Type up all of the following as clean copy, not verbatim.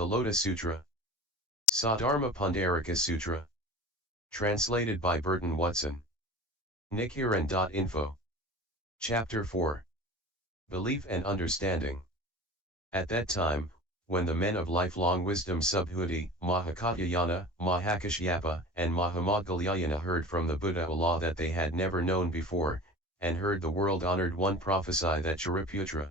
The Lotus Sutra. Sadharma Pundarika Sutra. Translated by Burton Watson. Nichiren.info. Chapter 4. Belief and Understanding. At that time, when the men of lifelong wisdom Subhuti, Mahakatyayana, Mahakashyapa, and Mahamoggallana heard from the Buddha a law that they had never known before, and heard the world-honored one prophesy that Shariputra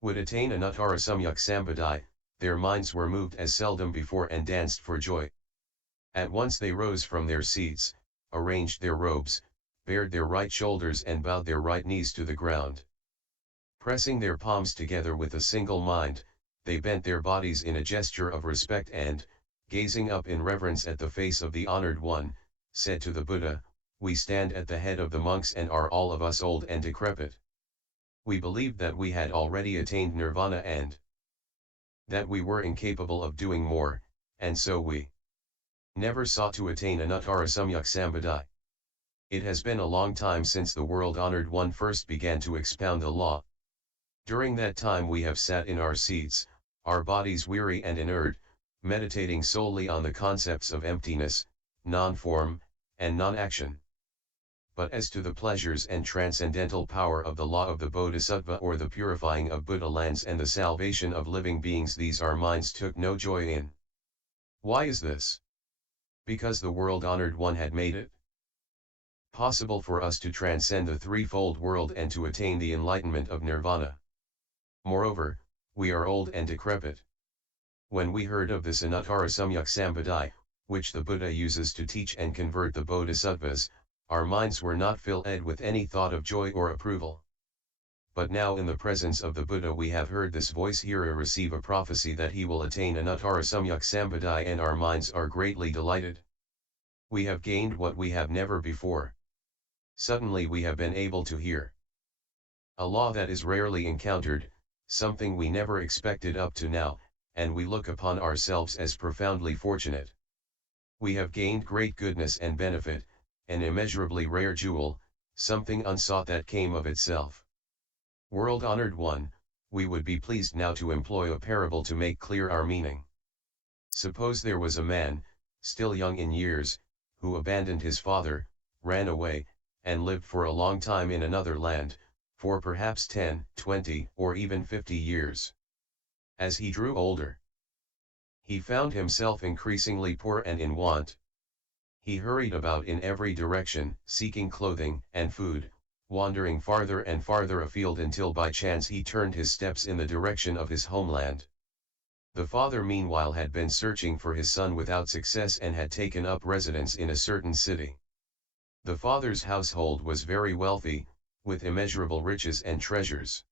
would attain Anuttara Samyak Sambadhi, their minds were moved as seldom before and danced for joy. At once they rose from their seats, arranged their robes, bared their right shoulders and bowed their right knees to the ground. Pressing their palms together with a single mind, they bent their bodies in a gesture of respect and, gazing up in reverence at the face of the honored one, said to the Buddha, "We stand at the head of the monks and are all of us old and decrepit. We believed that we had already attained nirvana and that we were incapable of doing more, and so we never sought to attain Anuttara Samyak Sambadhi. It has been a long time since the world-honored one first began to expound the law. During that time we have sat in our seats, our bodies weary and inert, meditating solely on the concepts of emptiness, non-form, and non-action. But as to the pleasures and transcendental power of the law of the Bodhisattva or the purifying of Buddha lands and the salvation of living beings, these our minds took no joy in. Why is this? Because the world-honored one had made it possible for us to transcend the threefold world and to attain the enlightenment of nirvana. Moreover, we are old and decrepit. When we heard of this Anuttara Samyak Sambadhi, which the Buddha uses to teach and convert the Bodhisattvas, our minds were not filled with any thought of joy or approval. But now in the presence of the Buddha we have heard this voice hearer receive a prophecy that he will attain Anuttara Samyak Sambadhi, and our minds are greatly delighted. We have gained what we have never before. Suddenly we have been able to hear a law that is rarely encountered, something we never expected up to now, and we look upon ourselves as profoundly fortunate. We have gained great goodness and benefit, an immeasurably rare jewel, something unsought that came of itself. World-honored one, we would be pleased now to employ a parable to make clear our meaning. Suppose there was a man, still young in years, who abandoned his father, ran away, and lived for a long time in another land, for perhaps 10, 20, or even 50 years. As he grew older, he found himself increasingly poor and in want. He hurried about in every direction, seeking clothing and food, wandering farther and farther afield until by chance he turned his steps in the direction of his homeland. The father meanwhile had been searching for his son without success and had taken up residence in a certain city. The father's household was very wealthy, with immeasurable riches and treasures.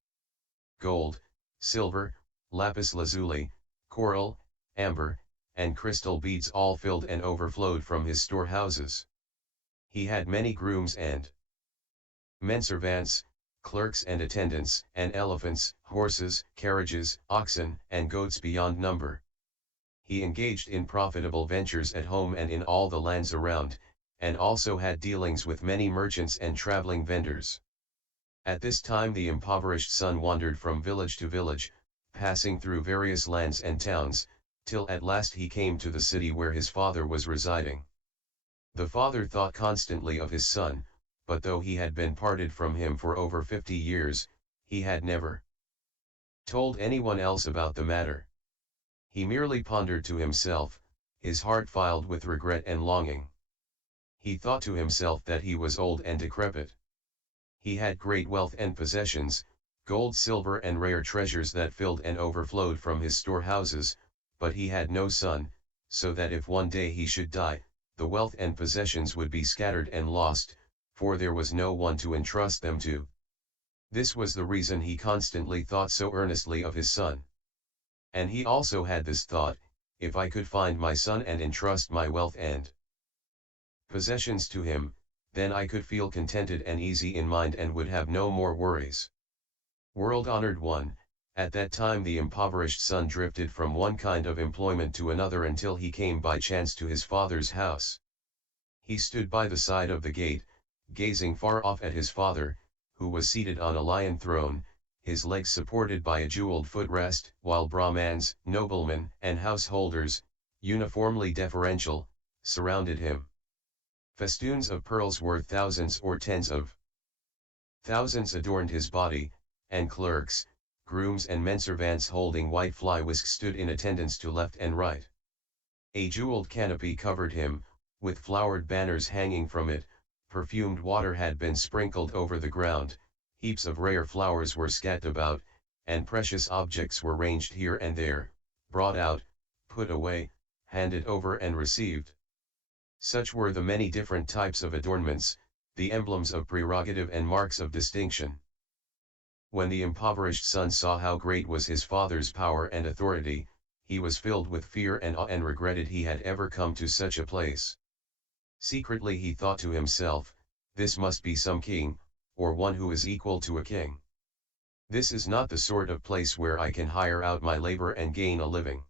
Gold, silver, lapis lazuli, coral, amber, and crystal beads all filled and overflowed from his storehouses. He had many grooms and menservants, clerks and attendants, and elephants, horses, carriages, oxen, and goats beyond number. He engaged in profitable ventures at home and in all the lands around, and also had dealings with many merchants and traveling vendors. At this time the impoverished son wandered from village to village, passing through various lands and towns, till at last he came to the city where his father was residing. The father thought constantly of his son, but though he had been parted from him for over 50 years, he had never told anyone else about the matter. He merely pondered to himself, his heart filled with regret and longing. He thought to himself that he was old and decrepit. He had great wealth and possessions, gold, silver and rare treasures that filled and overflowed from his storehouses, but he had no son, so that if one day he should die, the wealth and possessions would be scattered and lost, for there was no one to entrust them to. This was the reason he constantly thought so earnestly of his son. And he also had this thought, if I could find my son and entrust my wealth and possessions to him, then I could feel contented and easy in mind and would have no more worries. World-honored one, at that time the impoverished son drifted from one kind of employment to another until he came by chance to his father's house. He stood by the side of the gate, gazing far off at his father, who was seated on a lion throne, his legs supported by a jeweled footrest, while Brahmans, noblemen, and householders, uniformly deferential, surrounded him. Festoons of pearls worth thousands or tens of thousands adorned his body, and clerks, grooms and menservants holding white fly whisks stood in attendance to left and right. A jeweled canopy covered him, with flowered banners hanging from it, perfumed water had been sprinkled over the ground, heaps of rare flowers were scattered about, and precious objects were ranged here and there, brought out, put away, handed over and received. Such were the many different types of adornments, the emblems of prerogative and marks of distinction. When the impoverished son saw how great was his father's power and authority, he was filled with fear and awe and regretted he had ever come to such a place. Secretly he thought to himself, this must be some king, or one who is equal to a king. This is not the sort of place where I can hire out my labor and gain a living.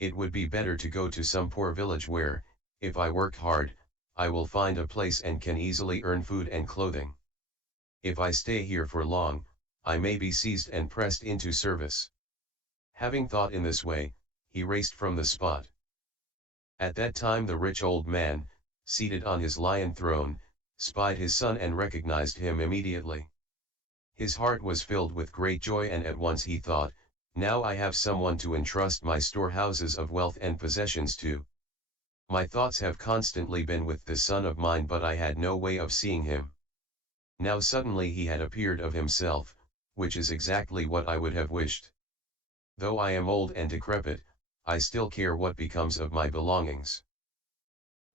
It would be better to go to some poor village where, if I work hard, I will find a place and can easily earn food and clothing. If I stay here for long, I may be seized and pressed into service. Having thought in this way, he raced from the spot. At that time the rich old man, seated on his lion throne, spied his son and recognized him immediately. His heart was filled with great joy and at once he thought, now I have someone to entrust my storehouses of wealth and possessions to. My thoughts have constantly been with this son of mine but I had no way of seeing him. Now suddenly he had appeared of himself, which is exactly what I would have wished. Though I am old and decrepit, I still care what becomes of my belongings.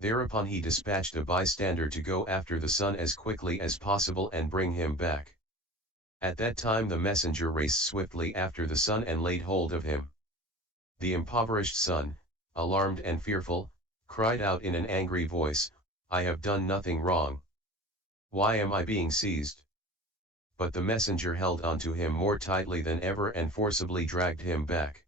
Thereupon he dispatched a bystander to go after the son as quickly as possible and bring him back. At that time the messenger raced swiftly after the son and laid hold of him. The impoverished son, alarmed and fearful, cried out in an angry voice, I have done nothing wrong. Why am I being seized? But the messenger held on to him more tightly than ever and forcibly dragged him back.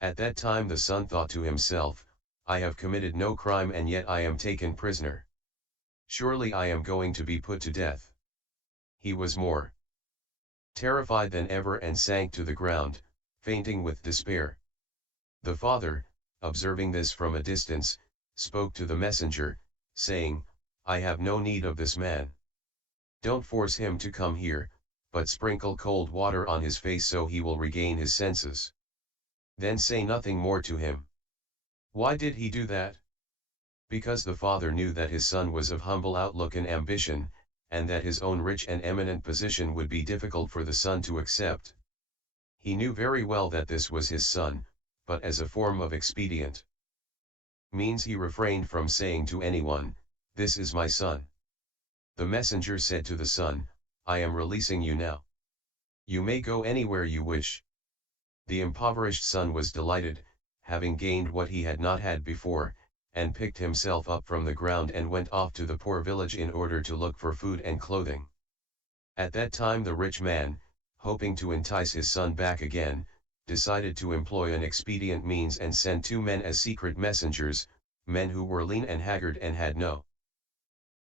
At that time the son thought to himself, I have committed no crime and yet I am taken prisoner. Surely I am going to be put to death. He was more terrified than ever and sank to the ground, fainting with despair. The father, observing this from a distance, spoke to the messenger, saying, I have no need of this man. Don't force him to come here, but sprinkle cold water on his face so he will regain his senses. Then say nothing more to him. Why did he do that? Because the father knew that his son was of humble outlook and ambition, and that his own rich and eminent position would be difficult for the son to accept. He knew very well that this was his son, but as a form of expedient means he refrained from saying to anyone, this is my son. The messenger said to the son, I am releasing you now. You may go anywhere you wish. The impoverished son was delighted, having gained what he had not had before, and picked himself up from the ground and went off to the poor village in order to look for food and clothing. At that time the rich man, hoping to entice his son back again, decided to employ an expedient means and send 2 men as secret messengers, men who were lean and haggard and had no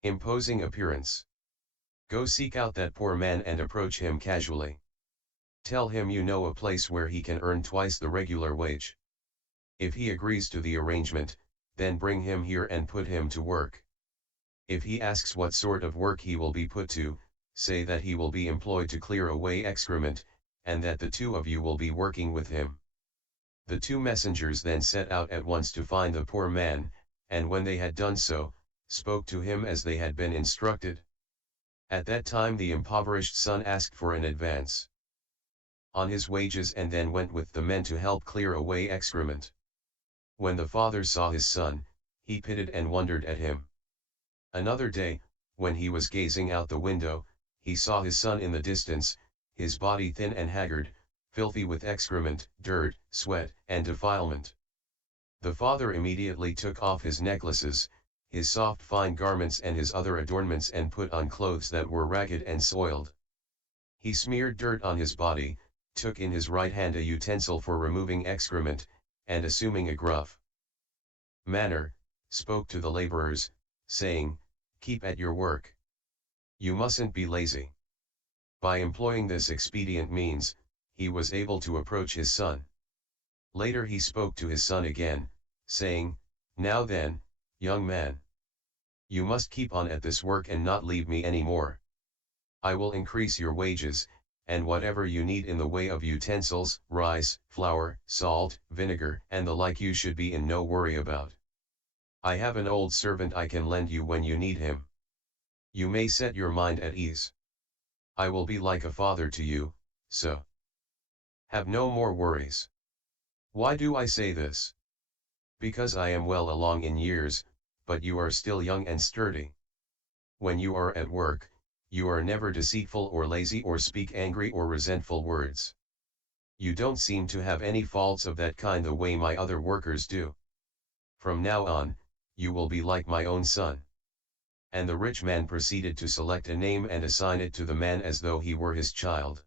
imposing appearance. Go seek out that poor man and approach him casually. Tell him you know a place where he can earn twice the regular wage. If he agrees to the arrangement, then bring him here and put him to work. If he asks what sort of work he will be put to, say that he will be employed to clear away excrement, and that the 2 of you will be working with him. The 2 messengers then set out at once to find the poor man, and when they had done so, spoke to him as they had been instructed. At that time the impoverished son asked for an advance on his wages and then went with the men to help clear away excrement. When the father saw his son, he pitied and wondered at him. Another day, when he was gazing out the window, he saw his son in the distance, his body thin and haggard, filthy with excrement, dirt, sweat, and defilement. The father immediately took off his necklaces, his soft fine garments and his other adornments and put on clothes that were ragged and soiled. He smeared dirt on his body, took in his right hand a utensil for removing excrement, and assuming a gruff manner, spoke to the laborers, saying, keep at your work. You mustn't be lazy. By employing this expedient means, he was able to approach his son. Later he spoke to his son again, saying, "Now then, young man, you must keep on at this work and not leave me any more. I will increase your wages, and whatever you need in the way of utensils, rice, flour, salt, vinegar, and the like you should be in no worry about. I have an old servant I can lend you when you need him. You may set your mind at ease. I will be like a father to you, so have no more worries." Why do I say this? Because I am well along in years, but you are still young and sturdy. When you are at work, you are never deceitful or lazy or speak angry or resentful words. You don't seem to have any faults of that kind the way my other workers do. From now on, you will be like my own son. And the rich man proceeded to select a name and assign it to the man as though he were his child.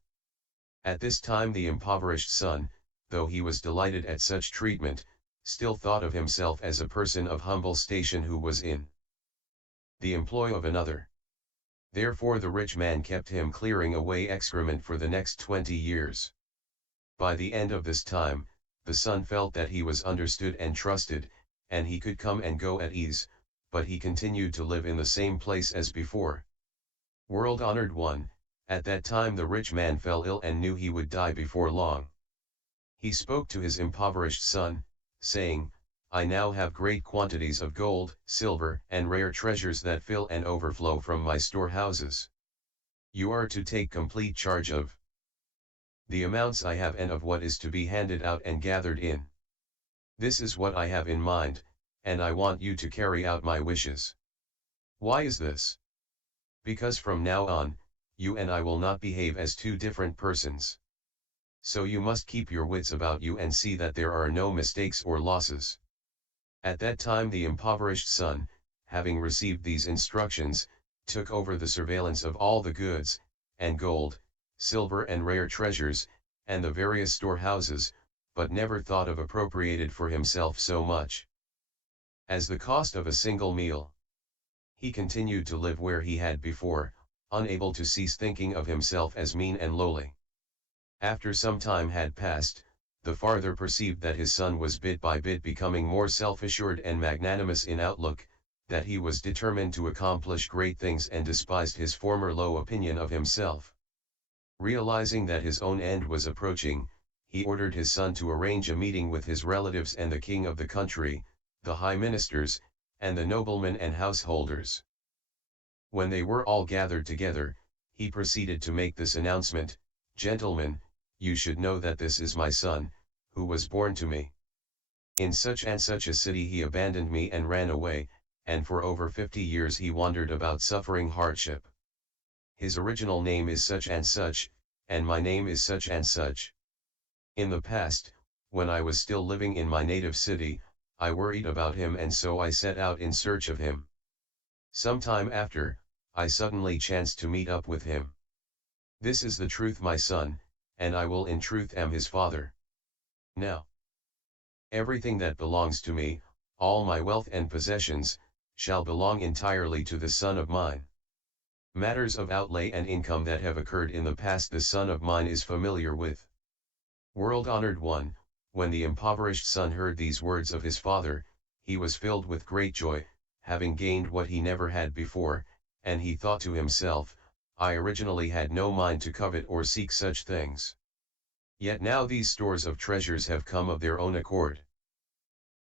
At this time the impoverished son, though he was delighted at such treatment, still thought of himself as a person of humble station who was in the employ of another. Therefore the rich man kept him clearing away excrement for the next 20 years. By the end of this time, the son felt that he was understood and trusted, and he could come and go at ease, but he continued to live in the same place as before. World-honored one, at that time the rich man fell ill and knew he would die before long. He spoke to his impoverished son, saying, "I now have great quantities of gold, silver, and rare treasures that fill and overflow from my storehouses. You are to take complete charge of the amounts I have and of what is to be handed out and gathered in. This is what I have in mind, and I want you to carry out my wishes." Why is this? Because from now on, you and I will not behave as two different persons. So you must keep your wits about you and see that there are no mistakes or losses. At that time the impoverished son, having received these instructions, took over the surveillance of all the goods, and gold, silver and rare treasures, and the various storehouses, but never thought of appropriated for himself so much as the cost of a single meal. He continued to live where he had before, unable to cease thinking of himself as mean and lowly. After some time had passed, the father perceived that his son was bit by bit becoming more self-assured and magnanimous in outlook, that he was determined to accomplish great things and despised his former low opinion of himself. Realizing that his own end was approaching, he ordered his son to arrange a meeting with his relatives and the king of the country, the high ministers, and the noblemen and householders. When they were all gathered together, he proceeded to make this announcement: "Gentlemen, you should know that this is my son, who was born to me. In such and such a city he abandoned me and ran away, and for over 50 years he wandered about suffering hardship. His original name is such and such, and my name is such and such. In the past, when I was still living in my native city, I worried about him and so I set out in search of him. Some time after, I suddenly chanced to meet up with him. This is the truth, my son, and I will in truth am his father. Now, everything that belongs to me, all my wealth and possessions, shall belong entirely to the son of mine. Matters of outlay and income that have occurred in the past the son of mine is familiar with." World-honored one, when the impoverished son heard these words of his father, he was filled with great joy, having gained what he never had before, and he thought to himself, "I originally had no mind to covet or seek such things. Yet now these stores of treasures have come of their own accord."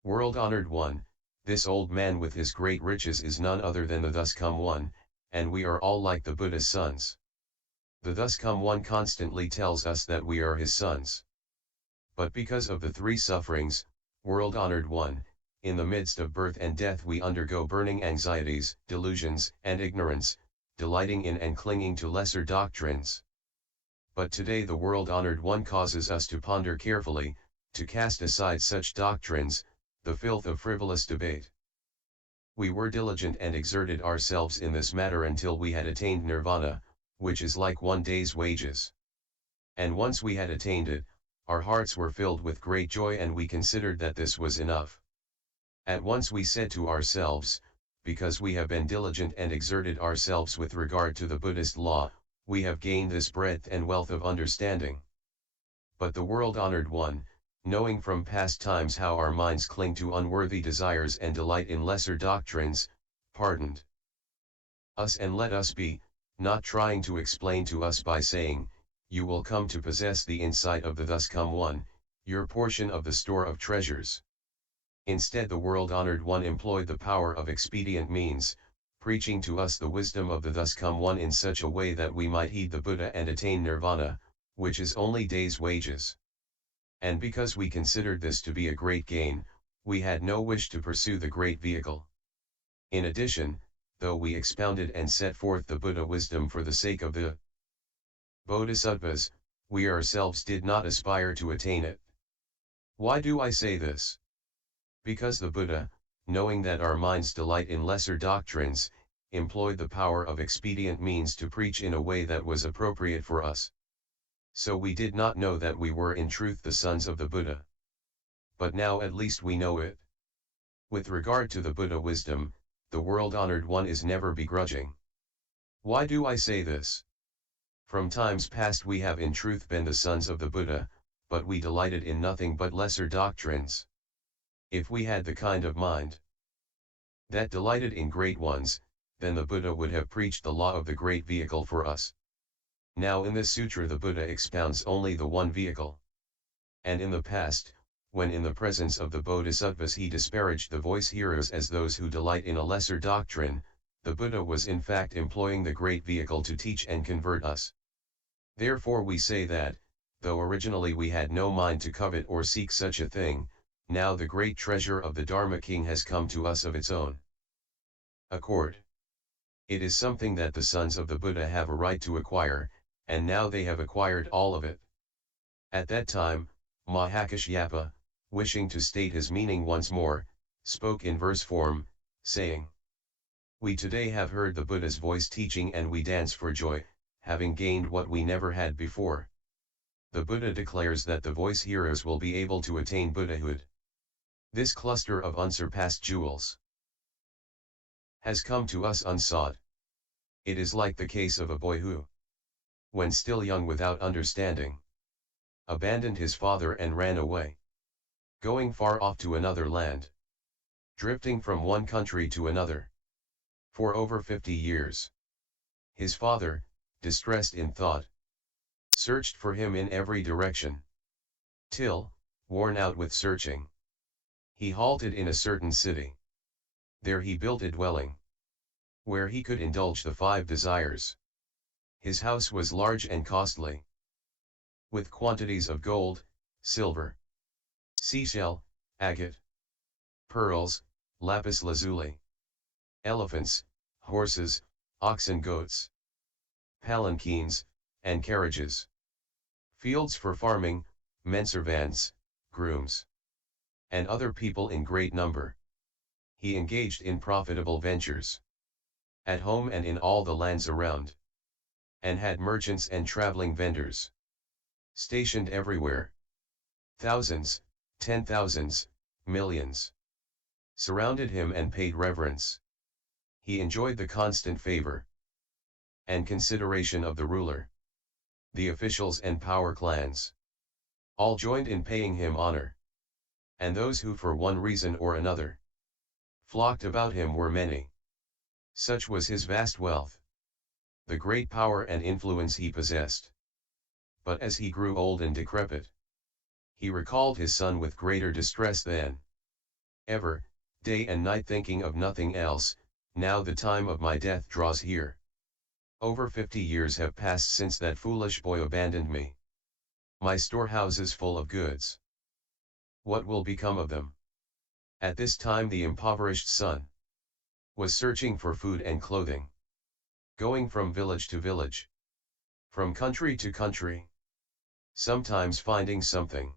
World-honored one, this old man with his great riches is none other than the thus come one, and we are all like the Buddha's sons. The thus come one constantly tells us that we are his sons. But because of the three sufferings, world-honored one, in the midst of birth and death we undergo burning anxieties, delusions, and ignorance, delighting in and clinging to lesser doctrines. But today the world-honored one causes us to ponder carefully, to cast aside such doctrines, the filth of frivolous debate. We were diligent and exerted ourselves in this matter until we had attained nirvana, which is like one day's wages. And once we had attained it, our hearts were filled with great joy and we considered that this was enough. At once we said to ourselves, because we have been diligent and exerted ourselves with regard to the Buddhist law, we have gained this breadth and wealth of understanding. But the world-honored one, knowing from past times how our minds cling to unworthy desires and delight in lesser doctrines, pardoned us and let us be, not trying to explain to us by saying, you will come to possess the insight of the thus come one, your portion of the store of treasures. Instead, the world-honored one employed the power of expedient means, preaching to us the wisdom of the thus come one in such a way that we might heed the Buddha and attain nirvana, which is only days' wages. And because we considered this to be a great gain, we had no wish to pursue the great vehicle. In addition, though we expounded and set forth the Buddha wisdom for the sake of the Bodhisattvas, we ourselves did not aspire to attain it. Why do I say this? Because the Buddha, knowing that our minds delight in lesser doctrines, employed the power of expedient means to preach in a way that was appropriate for us. So we did not know that we were in truth the sons of the Buddha. But now at least we know it. With regard to the Buddha wisdom, the world-honored one is never begrudging. Why do I say this? From times past we have in truth been the sons of the Buddha, but we delighted in nothing but lesser doctrines. If we had the kind of mind that delighted in great ones, then the Buddha would have preached the law of the great vehicle for us. Now in this sutra the Buddha expounds only the one vehicle. And in the past, when in the presence of the Bodhisattvas he disparaged the voice hearers as those who delight in a lesser doctrine, the Buddha was in fact employing the great vehicle to teach and convert us. Therefore we say that, though originally we had no mind to covet or seek such a thing, now the great treasure of the Dharma King has come to us of its own accord. It is something that the sons of the Buddha have a right to acquire, and now they have acquired all of it. At that time, Mahakashyapa, wishing to state his meaning once more, spoke in verse form, saying, we today have heard the Buddha's voice teaching and we dance for joy, having gained what we never had before. The Buddha declares that the voice hearers will be able to attain Buddhahood. This cluster of unsurpassed jewels has come to us unsought. It is like the case of a boy who, when still young without understanding, abandoned his father and ran away, going far off to another land, drifting from one country to another, for over 50 years. His father, distressed in thought, searched for him in every direction, till, worn out with searching, he halted in a certain city. There he built a dwelling, where he could indulge the 5 desires. His house was large and costly, with quantities of gold, silver, seashell, agate, pearls, lapis lazuli, elephants, horses, oxen, goats, palanquins, and carriages, fields for farming, menservants, grooms, and other people in great number. He engaged in profitable ventures, at home and in all the lands around, and had merchants and traveling vendors stationed everywhere. Thousands, 10,000s, millions surrounded him and paid reverence. He enjoyed the constant favor and consideration of the ruler, the officials and power clans. All joined in paying him honor, and those who for one reason or another flocked about him were many. Such was his vast wealth, the great power and influence he possessed. But as he grew old and decrepit, he recalled his son with greater distress than ever, day and night thinking of nothing else. Now the time of my death draws here. Over 50 years have passed since that foolish boy abandoned me. My storehouses full of goods. What will become of them? At this time the impoverished son was searching for food and clothing, going from village to village, from country to country, sometimes finding something,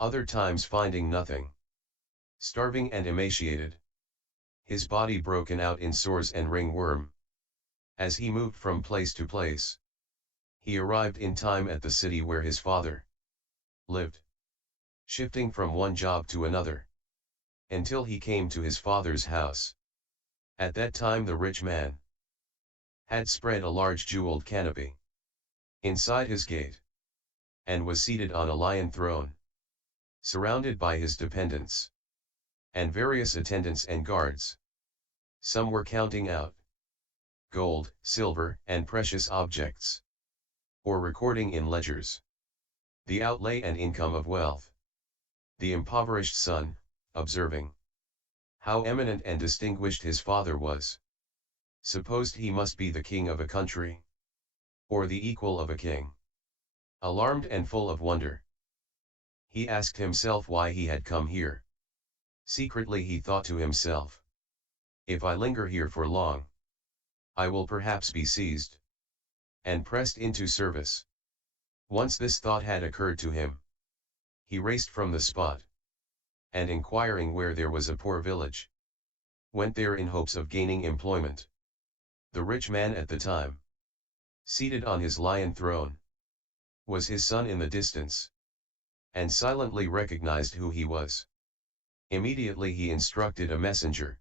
other times finding nothing, starving and emaciated, his body broken out in sores and ringworm. As he moved from place to place, he arrived in time at the city where his father lived, shifting from one job to another, until he came to his father's house. At that time the rich man had spread a large jeweled canopy inside his gate, and was seated on a lion throne, surrounded by his dependents, and various attendants and guards. Some were counting out gold, silver, and precious objects, or recording in ledgers the outlay and income of wealth. The impoverished son, observing how eminent and distinguished his father was, supposed he must be the king of a country, or the equal of a king. Alarmed and full of wonder, he asked himself why he had come here. Secretly he thought to himself, if I linger here for long, I will perhaps be seized and pressed into service. Once this thought had occurred to him, he raced from the spot, and inquiring where there was a poor village, went there in hopes of gaining employment. The rich man at the time, seated on his lion throne, was his son in the distance, and silently recognized who he was. Immediately he instructed a messenger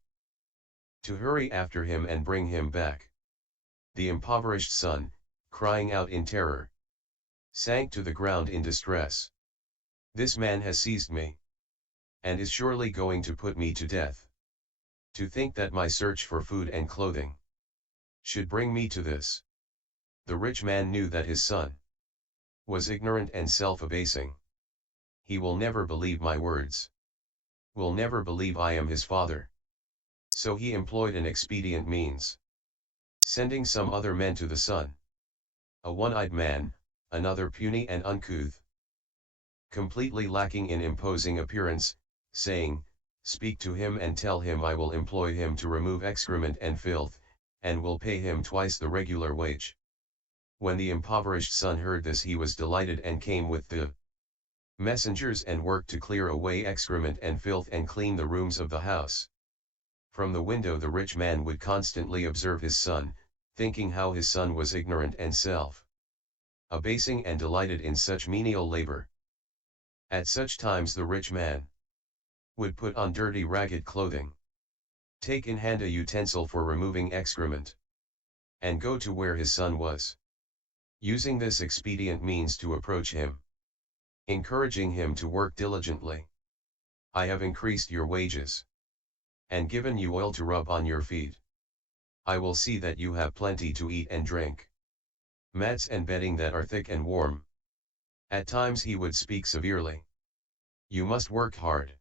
to hurry after him and bring him back. The impoverished son, crying out in terror, sank to the ground in distress. This man has seized me, and is surely going to put me to death. To think that my search for food and clothing should bring me to this. The rich man knew that his son was ignorant and self-abasing. He will never believe my words, will never believe I am his father. So he employed an expedient means, sending some other men to the son. A one-eyed man, another puny and uncouth, completely lacking in imposing appearance, saying, speak to him and tell him I will employ him to remove excrement and filth, and will pay him twice the regular wage. When the impoverished son heard this, he was delighted and came with the messengers and worked to clear away excrement and filth and clean the rooms of the house. From the window the rich man would constantly observe his son, thinking how his son was ignorant and self-abasing and delighted in such menial labor. At such times the rich man would put on dirty ragged clothing, take in hand a utensil for removing excrement, and go to where his son was, using this expedient means to approach him, encouraging him to work diligently. I have increased your wages, and given you oil to rub on your feet. I will see that you have plenty to eat and drink, mats and bedding that are thick and warm. At times he would speak severely. You must work hard.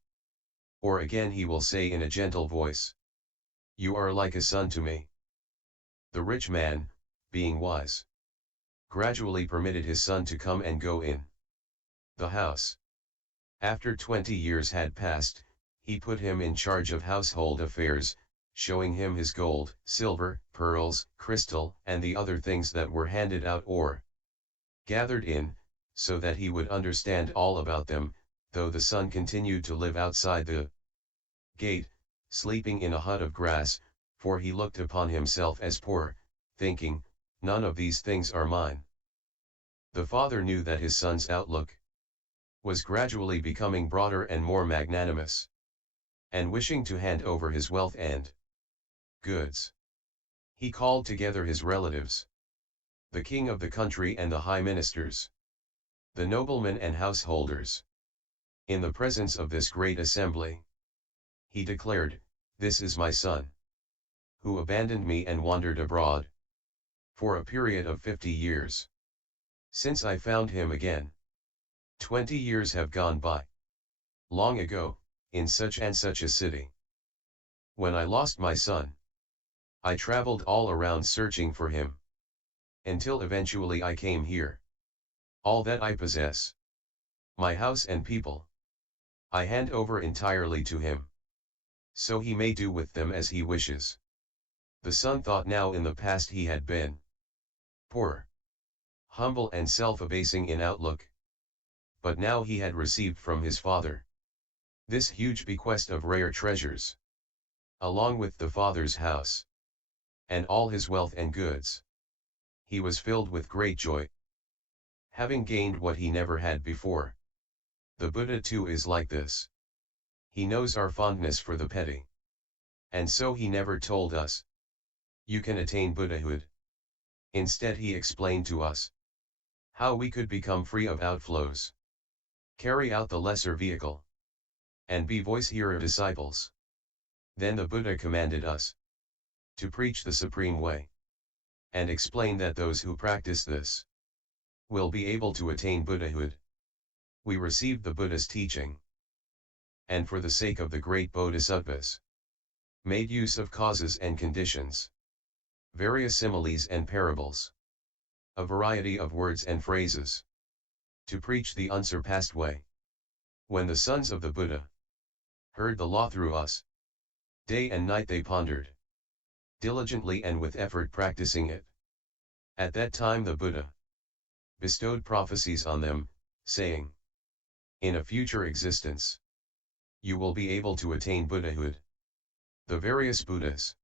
Or again he will say in a gentle voice, you are like a son to me. The rich man, being wise, gradually permitted his son to come and go in the house. After 20 years had passed, he put him in charge of household affairs, showing him his gold, silver, pearls, crystal, and the other things that were handed out or gathered in, so that he would understand all about them, though the son continued to live outside the gate, sleeping in a hut of grass, for he looked upon himself as poor, thinking, none of these things are mine. The father knew that his son's outlook was gradually becoming broader and more magnanimous, and wishing to hand over his wealth and goods, he called together his relatives, the king of the country and the high ministers, the noblemen and householders. In the presence of this great assembly, he declared, this is my son, who abandoned me and wandered abroad for a period of 50 years. Since I found him again, 20 years have gone by. Long ago, in such and such a city, when I lost my son, I traveled all around searching for him, until eventually I came here. All that I possess, my house and people, I hand over entirely to him, so he may do with them as he wishes. The son thought now in the past he had been poor, humble and self-abasing in outlook, but now he had received from his father this huge bequest of rare treasures, along with the father's house, and all his wealth and goods. He was filled with great joy, having gained what he never had before. The Buddha too is like this. He knows our fondness for the petty, and so he never told us, you can attain Buddhahood Instead he explained to us how we could become free of outflows, carry out the lesser vehicle, and be voice-hearer disciples. Then the Buddha commanded us to preach the supreme way, and explain that those who practice this will be able to attain Buddhahood. We received the Buddha's teaching, and for the sake of the great bodhisattvas, made use of causes and conditions, various similes and parables, a variety of words and phrases, to preach the unsurpassed way. When the sons of the Buddha heard the law through us, day and night they pondered, diligently and with effort practicing it. At that time the Buddha bestowed prophecies on them, saying, in a future existence, you will be able to attain Buddhahood. The various Buddhas,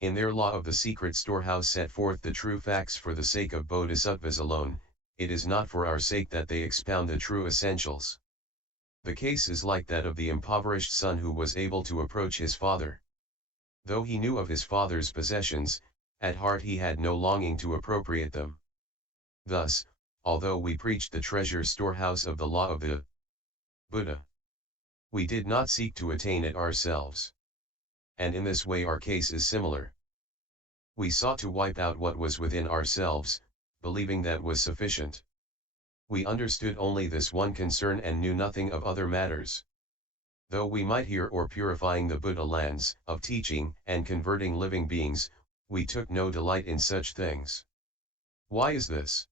in their law of the secret storehouse, set forth the true facts for the sake of bodhisattvas alone. It is not for our sake that they expound the true essentials. The case is like that of the impoverished son who was able to approach his father. Though he knew of his father's possessions, at heart he had no longing to appropriate them. Thus, although we preached the treasure storehouse of the law of the Buddha, we did not seek to attain it ourselves. And in this way our case is similar. We sought to wipe out what was within ourselves, believing that was sufficient. We understood only this one concern and knew nothing of other matters. Though we might hear or purifying the Buddha lands, of teaching and converting living beings, we took no delight in such things. Why is this?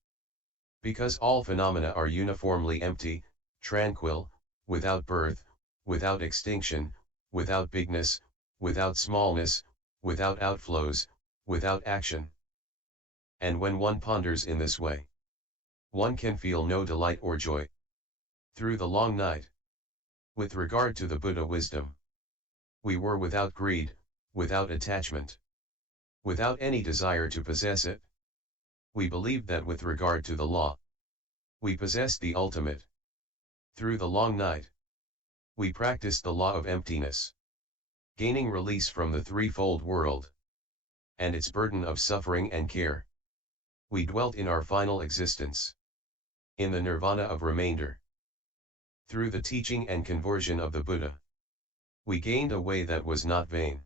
Because all phenomena are uniformly empty, tranquil, without birth, without extinction, without bigness, without smallness, without outflows, without action. And when one ponders in this way, one can feel no delight or joy. Through the long night, with regard to the Buddha wisdom, we were without greed, without attachment, without any desire to possess it. We believed that with regard to the law, we possessed the ultimate. Through the long night, we practiced the law of emptiness, gaining release from the threefold world and its burden of suffering and care. We dwelt in our final existence, in the nirvana of remainder. Through the teaching and conversion of the Buddha, we gained a way that was not vain,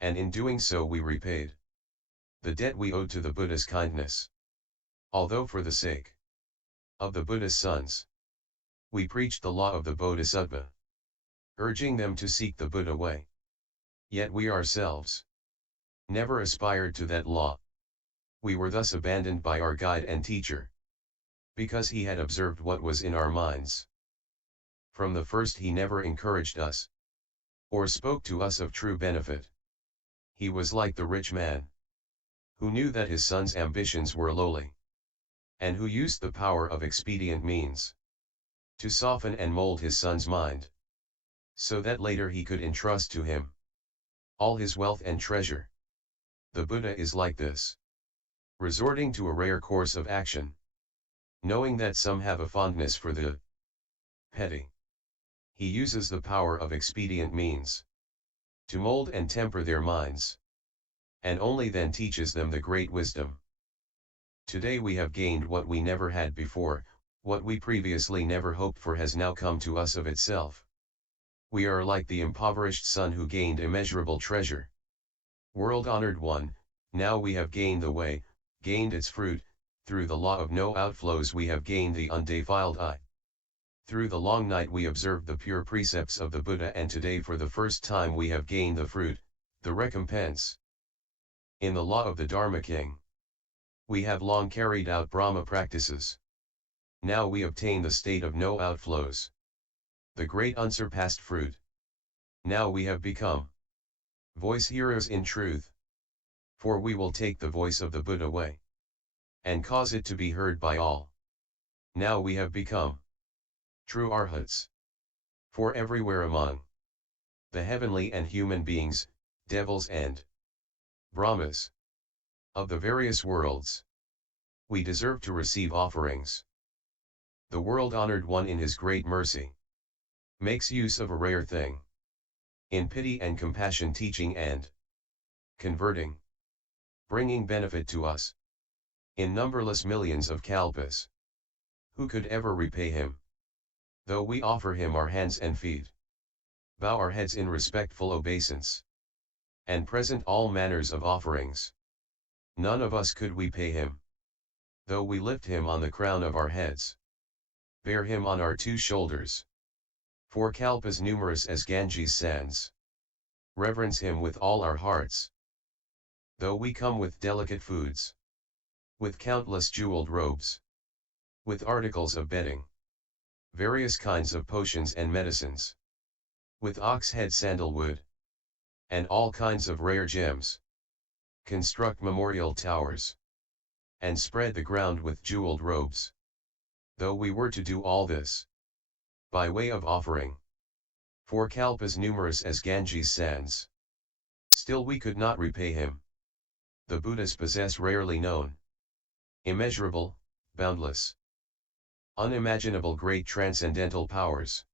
and in doing so we repaid the debt we owed to the Buddha's kindness. Although for the sake of the Buddha's sons, we preached the law of the Bodhisattva, urging them to seek the Buddha way, yet we ourselves never aspired to that law. We were thus abandoned by our guide and teacher, because he had observed what was in our minds. From the first he never encouraged us, or spoke to us of true benefit. He was like the rich man, who knew that his son's ambitions were lowly, and who used the power of expedient means to soften and mold his son's mind, so that later he could entrust to him all his wealth and treasure. The Buddha is like this, resorting to a rare course of action, knowing that some have a fondness for the petty. He uses the power of expedient means to mold and temper their minds, and only then teaches them the great wisdom. Today we have gained what we never had before. What we previously never hoped for has now come to us of itself. We are like the impoverished son who gained immeasurable treasure. World-honored one, now we have gained the way, gained its fruit. Through the law of no outflows we have gained the undefiled eye. Through the long night we observed the pure precepts of the Buddha, and today for the first time we have gained the fruit, the recompense. In the law of the Dharma King, we have long carried out Brahma practices. Now we obtain the state of no outflows, the great unsurpassed fruit. Now we have become voice hearers in truth, for we will take the voice of the Buddha way and cause it to be heard by all. Now we have become true arhats, for everywhere among the heavenly and human beings, devils and Brahmas of the various worlds, we deserve to receive offerings. The world-honored one in his great mercy makes use of a rare thing, in pity and compassion, teaching and converting bringing benefit to us, in numberless millions of kalpas. Who could ever repay him? Though we offer him our hands and feet, bow our heads in respectful obeisance, and present all manners of offerings, none of us could we pay him. Though we lift him on the crown of our heads, bear him on our 2 shoulders, for kalpas numerous as Ganges sands, reverence him with all our hearts. Though we come with delicate foods, with countless jeweled robes, with articles of bedding, various kinds of potions and medicines, with ox head sandalwood, and all kinds of rare gems, construct memorial towers, and spread the ground with jeweled robes. Though we were to do all this, by way of offering, for kalpas numerous as Ganges sands, still we could not repay him. The Buddhas possess rarely known, immeasurable, boundless, unimaginable great transcendental powers.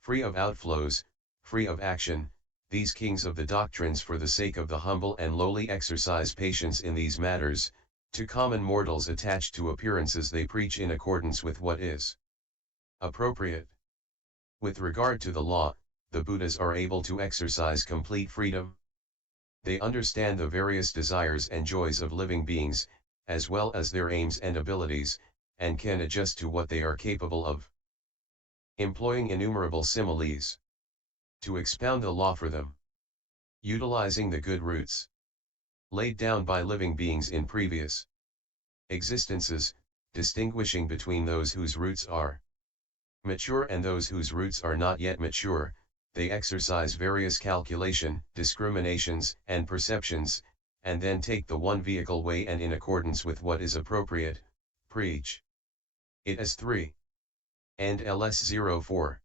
Free of outflows, free of action, these kings of the doctrines for the sake of the humble and lowly exercise patience in these matters. To common mortals attached to appearances they preach in accordance with what is appropriate. With regard to the law, the Buddhas are able to exercise complete freedom. They understand the various desires and joys of living beings, as well as their aims and abilities, and can adjust to what they are capable of, employing innumerable similes to expound the law for them, utilizing the good roots laid down by living beings in previous existences, distinguishing between those whose roots are mature and those whose roots are not yet mature. They exercise various calculation, discriminations, and perceptions, and then take the one vehicle way and in accordance with what is appropriate, preach it as 3. And ls 04.